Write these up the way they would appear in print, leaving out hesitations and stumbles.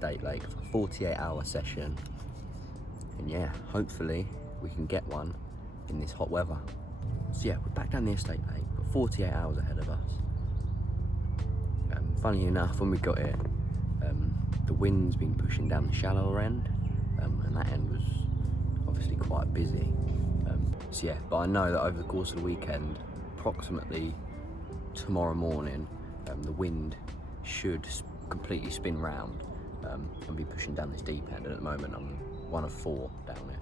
estate lake for a 48-hour session. And yeah, hopefully we can get one in this hot weather. So yeah, we're back down the estate lake, got 48 hours ahead of us. Funny enough, when we got here, the wind's been pushing down the shallower end, and that end was obviously quite busy. So yeah, but I know that over the course of the weekend, approximately tomorrow morning, the wind should completely spin round and be pushing down this deep end. And at the moment I'm one of 4 down here.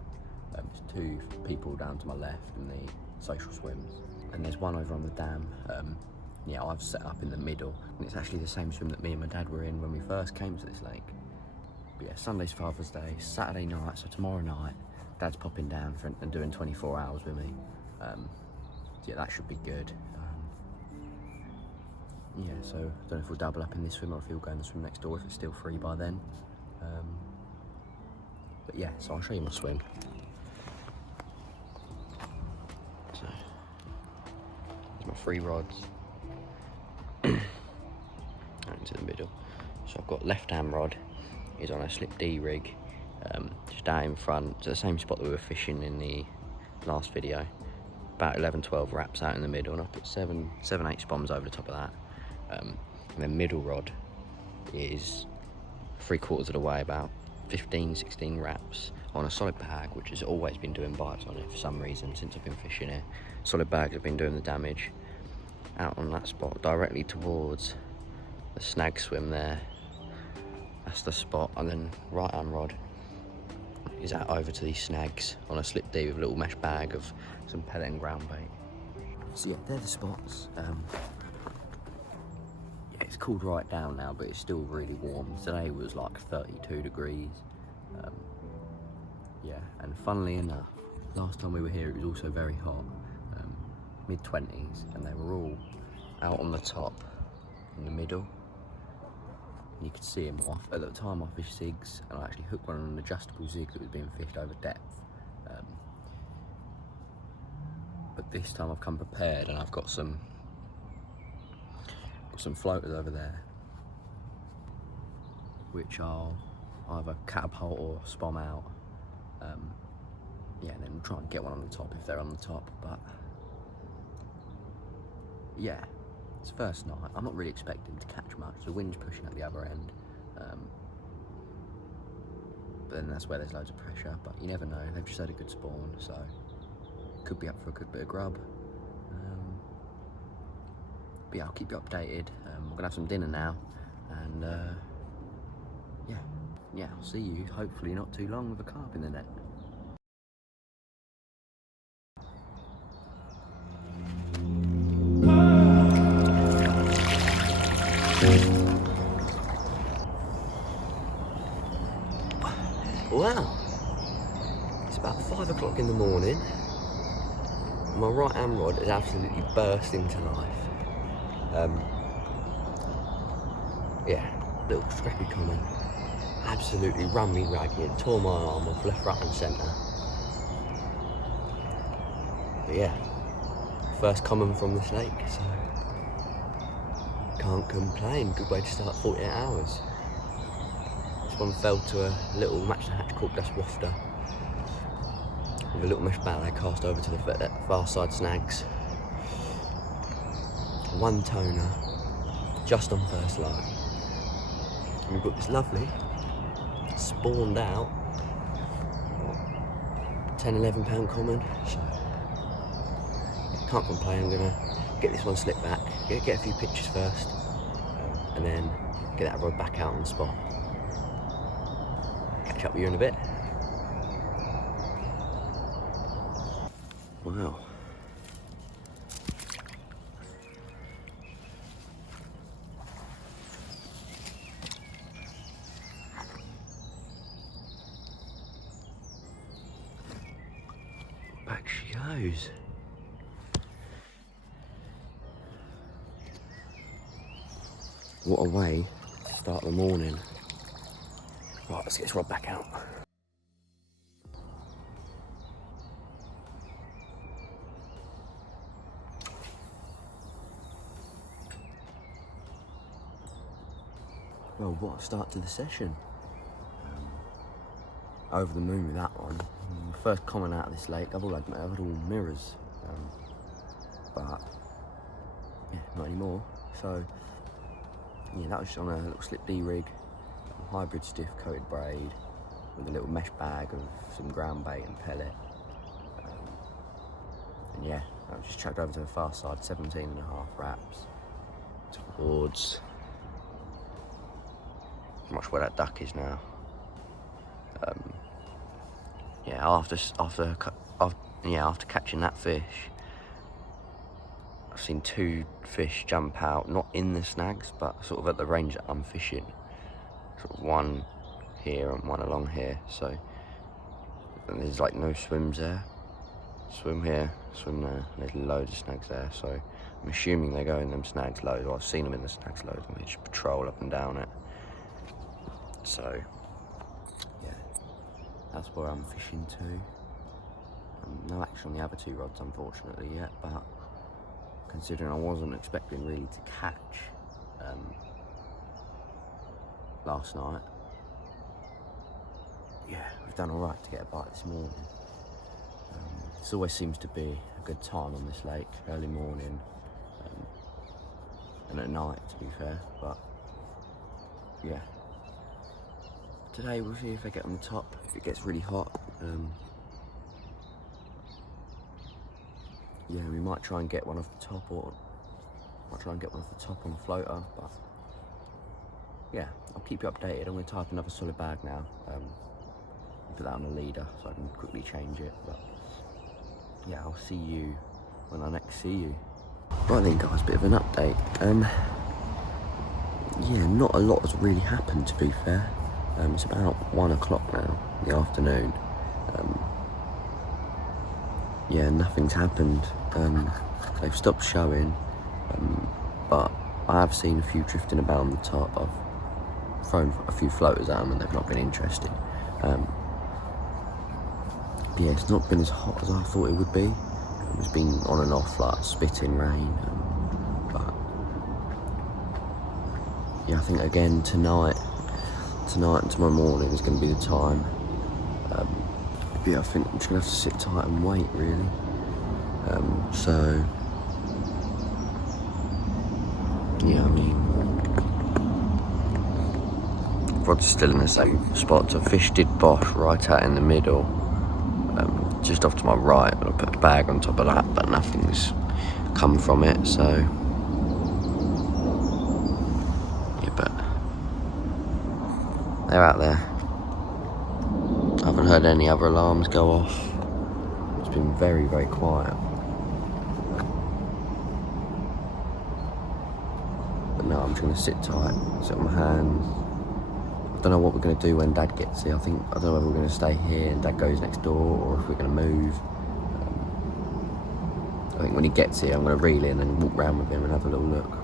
There's 2 people down to my left in the social swims, and there's one over on the dam. Yeah, I've set up in the middle, and it's actually the same swim that me and my dad were in when we first came to this lake. But yeah, Sunday's Father's Day, Saturday night, so tomorrow night Dad's popping down and doing 24 hours with me. So yeah, that should be good. Yeah, so I don't know if we'll double up in this swim or if he'll go in the swim next door if it's still free by then. But yeah, so I'll show you my swim. So, there's my 3 rods. Out into the middle. So I've got left hand rod is on a slip D rig, just out in front, to the same spot that we were fishing in the last video. About 11-12 wraps out in the middle, and I put 7-8 spoms over the top of that. And then middle rod is 3/4 of the way, about 15-16 wraps on a solid bag, which has always been doing bites on it for some reason since I've been fishing here. Solid bags have been doing the damage. Out on that spot, directly towards the snag swim there. That's the spot, and then right hand rod is out over to these snags on a slip D with a little mesh bag of some pellet and ground bait. So yeah, they're the spots. Yeah, it's cooled right down now, but it's still really warm. Today was like 32 degrees. Yeah, and funnily enough, last time we were here it was also very hot, mid-20s, and they were all out on the top in the middle. And you could see them off. At the time I fished zigs, and I actually hooked one on an adjustable zig that was being fished over depth. But this time I've come prepared, and I've got some floaters over there, which I'll either catapult or spom out. Yeah, and then we'll try and get one on the top if they're on the top. But yeah, it's first night. I'm not really expecting to catch much. The wind's pushing at the other end, but then that's where there's loads of pressure. But you never know. They've just had a good spawn, so could be up for a good bit of grub. But yeah, I'll keep you updated. We're gonna have some dinner now, and yeah, I'll see you hopefully not too long with a carp in the net. Wow, it's about 5 o'clock in the morning. My right hand rod has absolutely burst into life. Yeah, little scrappy comment. Absolutely run me ragged, tore my arm off left, right and centre. But yeah, first common from this lake, so can't complain. Good way to start 48 hours. This one fell to a little match the hatch cork dust wafter with a little mesh ballet cast over to the far side snags. 1 toner, just on first line. And we've got this lovely, spawned out, 10-11 pound common, so can't complain. I'm gonna get this one slipped back, get a few pictures first, and then get that rod back out on the spot. Catch up with you in a bit. Wow. Back she goes. What a way to start the morning. Right, let's get this rod back out. Well, what a start to the session. over the moon with that one. First comment out of this lake, I've had all mirrors, but yeah, not anymore. So yeah, that was on a little slip D rig, hybrid stiff coated braid with a little mesh bag of some ground bait and pellet. And yeah, I just chucked over to the far side, 17.5 wraps towards much where that duck is now. Yeah, after catching that fish, I've seen 2 fish jump out, not in the snags, but sort of at the range that I'm fishing. Sort of one here and one along here. So and there's like no swims there. Swim here, swim there. There's loads of snags there. So I'm assuming they go in them snags loads. Well, I've seen them in the snags loads, and they just patrol up and down it. So yeah, that's where I'm fishing to. No action on the other 2 rods, unfortunately, yet, but considering I wasn't expecting really to catch last night, yeah, we've done all right to get a bite this morning. This always seems to be a good time on this lake, early morning and at night, to be fair, but yeah. Today we'll see if I get on the top, if it gets really hot. Yeah, we might try and get one off the top, or might try and get one off the top on the floater, but yeah, I'll keep you updated. I'm going to type another solid bag now, put that on a leader so I can quickly change it, but yeah, I'll see you when I next see you. Right then guys, bit of an update. Yeah, not a lot has really happened, to be fair. It's about 1 o'clock now in the afternoon. Yeah, nothing's happened. They've stopped showing, but I have seen a few drifting about on the top. I've thrown a few floaters at them and they've not been interested. Yeah, it's not been as hot as I thought it would be. It's been on and off, like spitting rain, but yeah, I think again tonight and tomorrow morning is going to be the time. Yeah, I think I'm just going to have to sit tight and wait, really. So yeah, I mean, rod's still in the same spot. So fish did bosh right out in the middle, just off to my right. I put a bag on top of that, but nothing's come from it. So yeah, but they're out there. I haven't heard any other alarms go off. It's been very, very quiet. But no, I'm just going to sit tight, sit on my hands. I don't know what we're going to do when Dad gets here. I don't know whether we're going to stay here and Dad goes next door, or if we're going to move. I think when he gets here, I'm going to reel in and walk round with him and have a little look.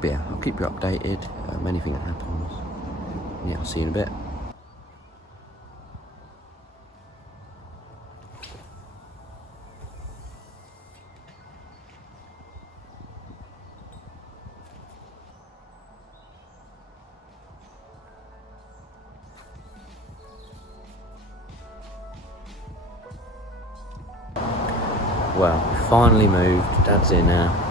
But yeah, I'll keep you updated. Anything that happens. Yeah, I'll see you in a bit. Well, we finally moved. Dad's here now.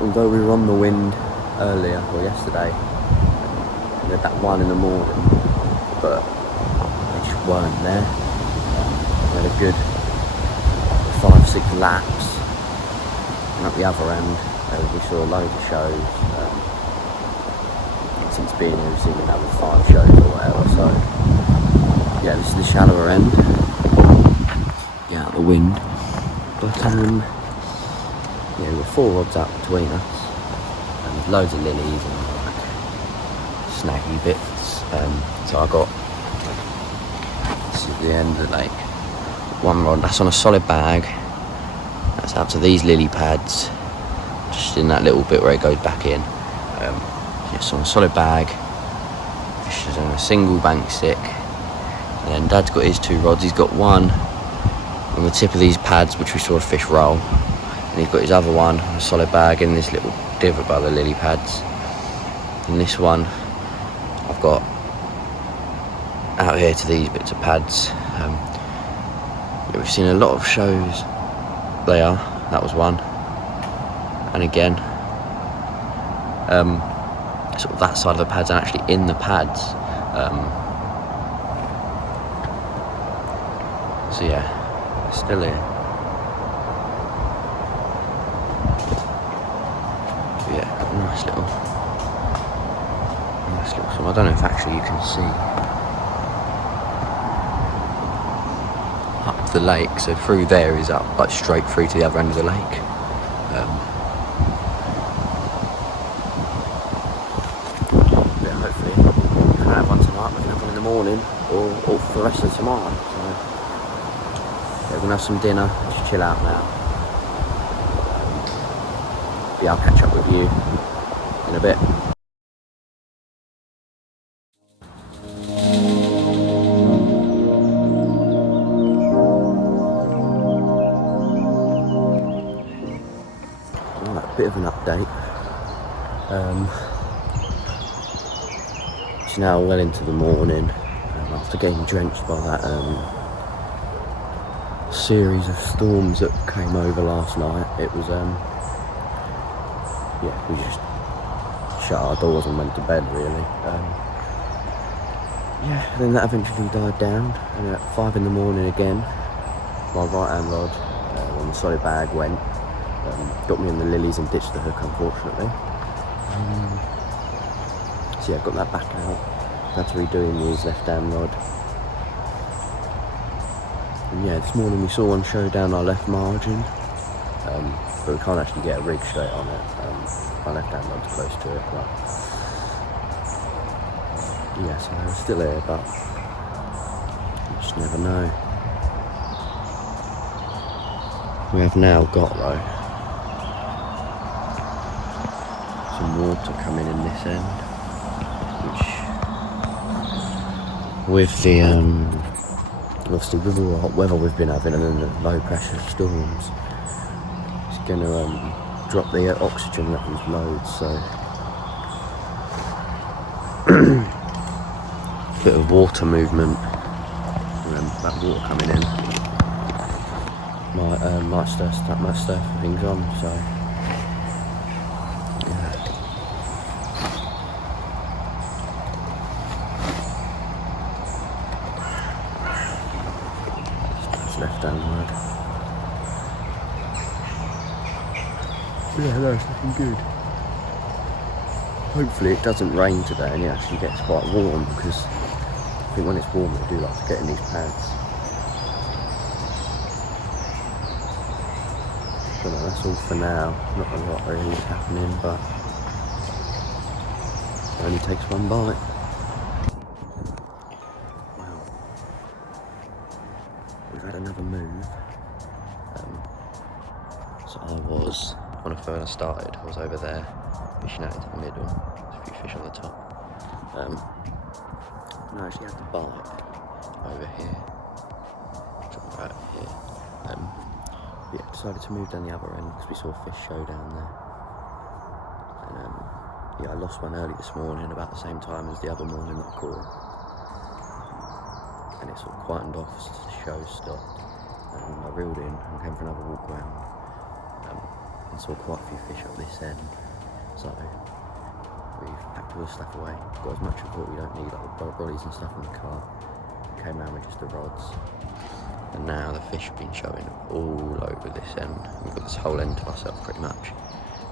Although we were on the wind earlier, or yesterday, we had that one in the morning, but they just weren't there. We had a good 5-6 laps, and at the other end, we saw loads of shows. Since being here, we've seen another 5 shows or whatever, so yeah, this is the shallower end. Get out the wind. But yeah, we've got 4 rods out between us, and there's loads of lilies and like snaggy bits. So I got, this is the end of the lake, 1 rod, that's on a solid bag. That's out to these lily pads, just in that little bit where it goes back in. It's on a solid bag, fish is on a single bank stick. And then Dad's got his 2 rods. He's got one on the tip of these pads, which we saw a fish roll, and he's got his other one on a solid bag in this little divot by the lily pads. And this one I've got out here to these bits of pads. We've seen a lot of shows there. That was one, and again sort of that side of the pads, and actually in the pads. So yeah, it's still here. But yeah, nice little swim. I don't know if actually you can see up the lake, so through there is up like straight through to the other end of the lake. Yeah, hopefully we can have one tonight, we can have one in the morning, or for the rest of tomorrow. So yeah, we're gonna have some dinner, just chill out now. Yeah, I'll catch up with you in a bit. Bit of an update. It's now well into the morning, after getting drenched by that series of storms that came over last night. It was yeah, we just shut our doors and went to bed really. Yeah, then that eventually died down, and at 5 in the morning again, my right hand rod on the solid bag went. Got me in the lilies and ditched the hook, unfortunately. So yeah, got that back out. Had to redo him with his left hand rod. And yeah, this morning we saw one show down our left margin, but we can't actually get a rig straight on it. My left hand rod's close to it, but yeah, so they're still here, but you just never know. We have now got though some water coming in this end, which with the obviously with all the hot weather we've been having and then the low pressure storms, it's going to drop the oxygen levels loads, so bit of water movement, that water coming in might stir things on, so left downward. Yeah, that's looking good. Hopefully it doesn't rain today and it actually gets quite warm, because I think when it's warm they do like to get in these pads. But no, that's all for now. Not a lot really happening, but it only takes one bite. We've had another move. So when I first started, I was over there fishing out into the middle. There's a few fish on the top. And I actually had the bite over here, right here. Yeah, decided to move down the other end because we saw a fish show down there. And yeah, I lost one early this morning about the same time as the other morning that I caught. And it sort of quietened off as the show stopped, and I reeled in and came for another walk round, and saw quite a few fish up this end. So we've packed all the stuff away, got as much of what we don't need, like the brollies and stuff in the car, came round with just the rods, and now the fish have been showing all over this end. We've got this whole end to ourselves pretty much.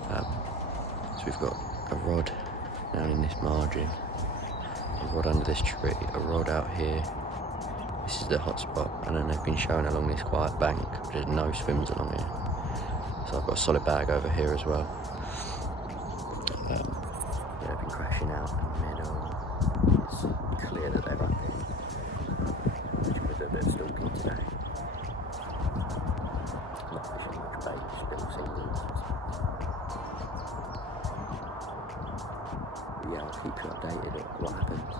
So we've got a rod down in this margin, a rod under this tree, a rod out here. This is the hot spot, and then they've been showing along this quiet bank. There's no swims along here, so I've got a solid bag over here as well. Yeah, they've been crashing out in the middle. It's clear that they're up here. I'm just going to do a bit of stalking today. Not fishing much bait, just little singles. But yeah, I'll keep you updated on what happens.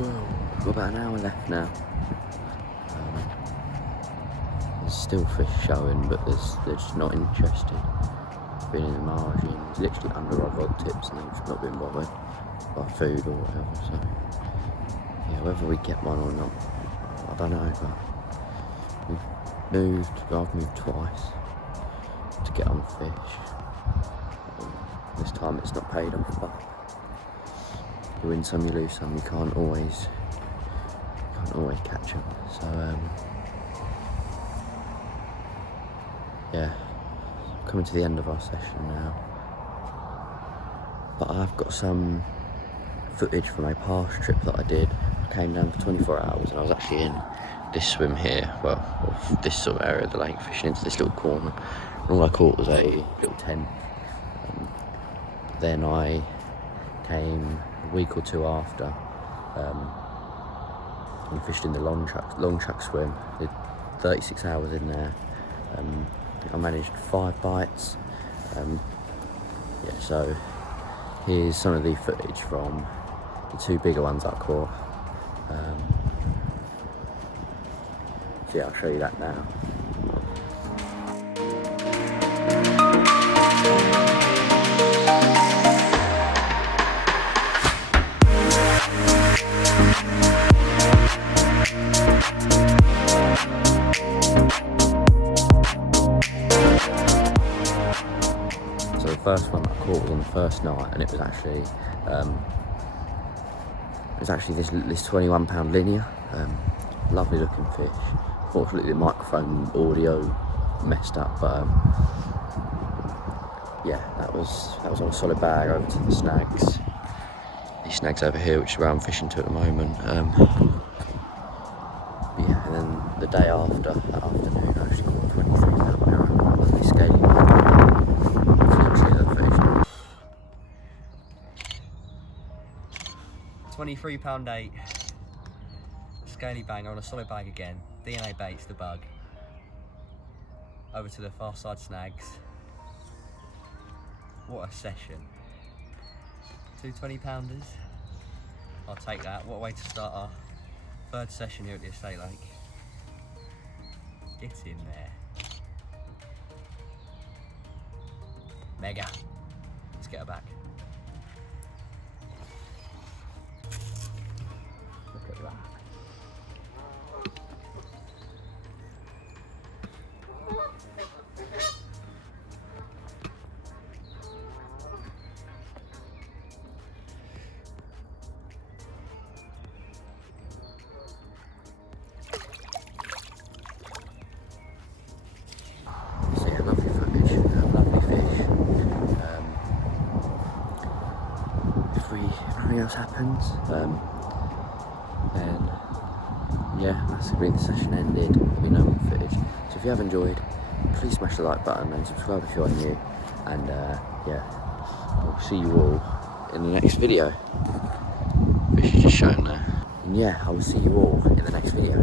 Well, we've got about an hour left now. There's still fish showing, but they're just not interested. Been in the margins, literally under our rod tips, and they've just not been bothered by food or whatever. So yeah, whether we get one or not, I don't know. But I've moved twice to get on fish. This time it's not paid off, but you win some, you lose some. You can't always catch them. So yeah, coming to the end of our session now. But I've got some footage from a past trip that I did. I came down for 24 hours and I was actually in this swim here, well, this sort of area of the lake, fishing into this little corner. And all I caught was a little 10. Then I came a week or two after and fished in the long chuck swim. Did 36 hours in there. I managed 5 bites. Yeah, so here's some of the footage from the 2 bigger ones I caught. So yeah, I'll show you that now. So the first one that I caught was on the first night, and it was actually this 21 pound linear. Lovely looking fish. Fortunately the microphone audio messed up, but yeah, that was on a solid bag over to the snags. These snags over here, which is where I'm fishing to at the moment. But yeah, and then the day after, that afternoon, I actually caught 23 pound mirror, lovely scaly. £23.8 scaly banger on a solid bag again. DNA baits the bug. Over to the far side snags. What a session. 2 20-pounders. I'll take that. What a way to start our 3rd session here at the estate lake. Get in there. Mega. Let's get her back. Look at that. So yeah, lovely footage, lovely fish. If nothing else happens, then yeah, that's where the session ended. There'll be no more footage. So if you have enjoyed, please smash the like button and subscribe if you are new. And yeah, I'll see you all in the next video. Fish is just shown there. And yeah, I will see you all in the next video.